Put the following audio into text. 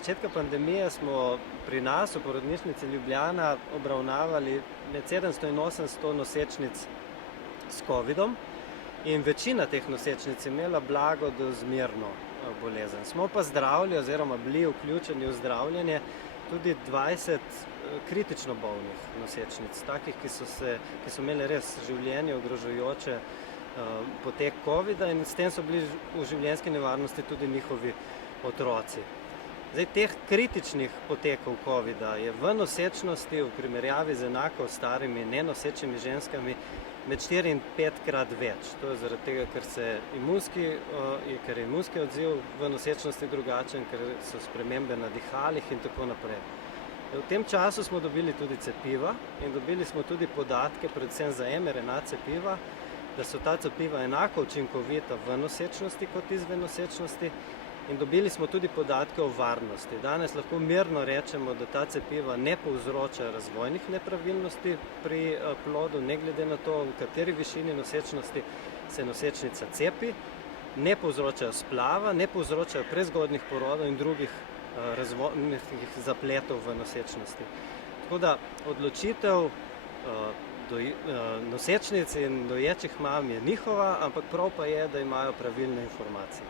začetka pandemije smo pri nas v porodnišnici Ljubljana obravnavali med 700 in 800 nosečnic s covidom in večina teh nosečnic je imela blago do zmerno bolezen. Smo pa zdravili oziroma bili vključeni v zdravljenje tudi 20 kritično bolnih nosečnic, takih, ki so imeli res življenje ogrožajoče potek covida in s tem so bili v življenjski nevarnosti tudi njihovi otroci. Zdaj, teh kritičnih potekov covida je v nosečnosti v primerjavi z enako starimi nenosečimi ženskami med 4 in 5 krat več. To je zaradi tega, ker je imunski odziv v nosečnosti drugačen, ker so spremembe na dihalih in tako naprej. V tem času smo dobili tudi cepiva in dobili smo tudi podatke, predvsem za mRNA cepiva, da so ta cepiva enako učinkovita v nosečnosti kot izven nosečnosti in dobili smo tudi podatke o varnosti. Danes lahko mirno rečemo, da ta cepiva ne povzroča razvojnih nepravilnosti pri plodu, ne glede na to, v kateri višini nosečnosti se nosečnica cepi, ne povzročajo splava, ne povzročajo prezgodnjih porodov in drugih razvojnih zapletov v nosečnosti. Tako da odločitev nosečnic in doječih mam je njihova, ampak prav pa je, da imajo pravilne informacije.